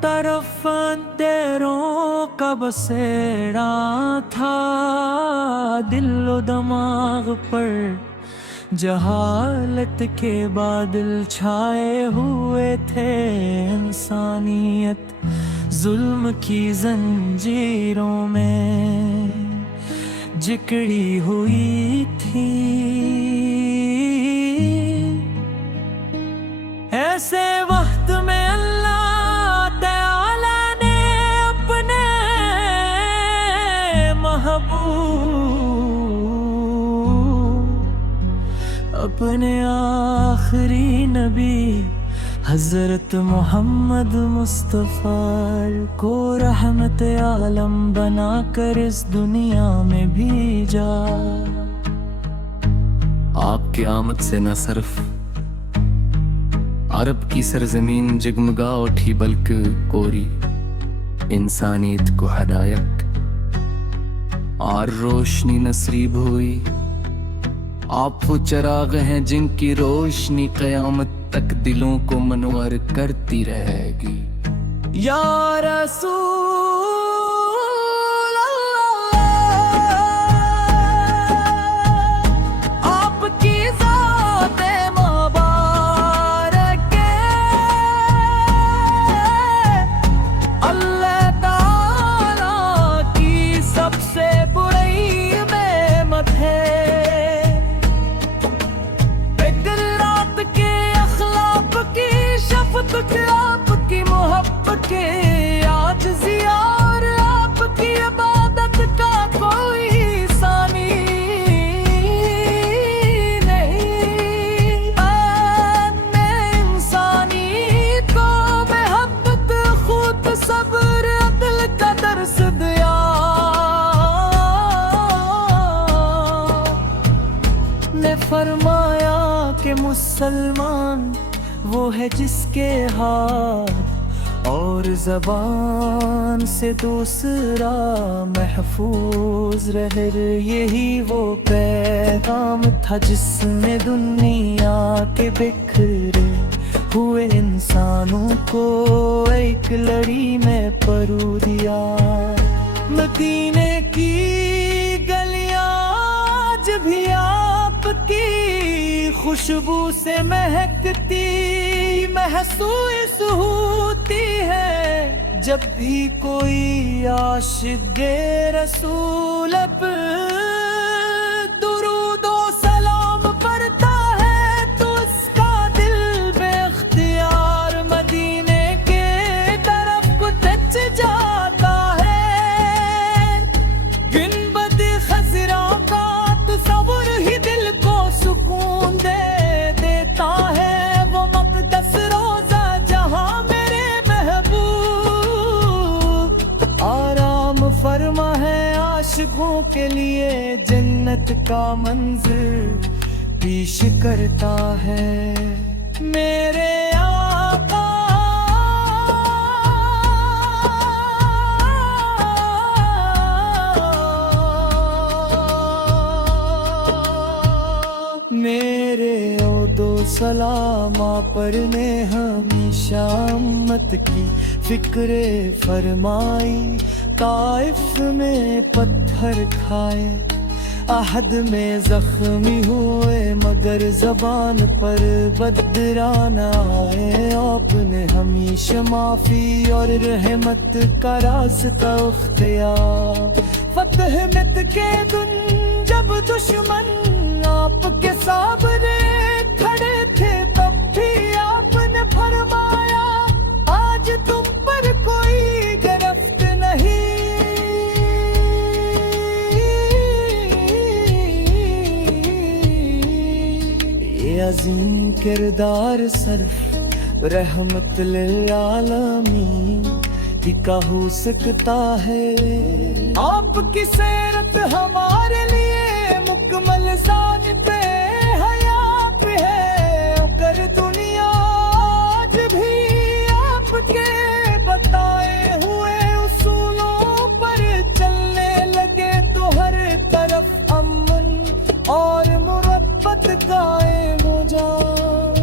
طرف اندھیروں کا بسیرا تھا، دل و دماغ پر جہالت کے بادل چھائے ہوئے تھے، انسانیت ظلم کی زنجیروں میں جکڑی ہوئی تھی۔ ایسے وقت میں اللہ تعالی نے اپنے محبوب، اپنے آخری نبی حضرت محمد مصطفیٰ کو رحمت عالم بنا کر اس دنیا میں بھیجا۔ آپ کی آمد سے نہ صرف عرب کی سرزمین جگمگا اٹھی بلکہ پوری انسانیت کو ہدایت اور روشنی نصیب ہوئی۔ آپ وہ چراغ ہیں جن کی روشنی قیامت تک دلوں کو منور کرتی رہے گی۔ یا رسول آپ کی محبت کے عاجزی اور آپ کی عبادت کا کوئی ثانی نہیں۔ میں انسانی کو محبت خود صبر عدل کا درس دیا، نے فرمایا کہ مسلمان وہ ہے جس کے ہاتھ اور زبان سے دوسرا محفوظ رہے۔ یہی وہ پیغام تھا جس نے دنیا کے بکھرے ہوئے انسانوں کو ایک لڑی میں پرو دیا۔ مدینے کی گلیاں آج بھی آپ کی خوشبو سے مہکتی محسوس ہوتی ہے، جب بھی کوئی عاشق رسول پر درود و سلام پڑھتا ہے تو اس کا دل بے اختیار مدینے کے طرف کو کھنچ جاتا ہے۔ گنبد خضرا کا تصور ہی دل کو سکون دے دیتا ہے، وہ مقدس روزہ جہاں میرے محبوب آرام فرما ہے۔ عاشقوں کے لیے جنت کا منظر پیش کرتا ہے میرے آقا۔ میرے دو سلام پر نے ہمیشہ امت کی فکر فرمائی، طائف میں پتھر کھائے، عہد میں زخمی ہوئے مگر زبان پر بدرانہ آئے۔ آپ نے ہمیشہ معافی اور رحمت کا راستہ اختیار، فتح مت کے دن جب دشمن آپ کے سامنے کھڑے تھے تب بھی آپ نے فرمایا آج تم پر کوئی گرفت نہیں۔ یہ عظیم کردار صرف رحمت للعالمین ہی کا ہو سکتا ہے۔ آپ کی سیرت ہمارے لیے مکمل ثابت حیات ہے، اگر دنیا آج بھی آپ کے بتائے ہوئے اصولوں پر چلنے لگے تو ہر طرف امن اور مربت قائم ہو جائے۔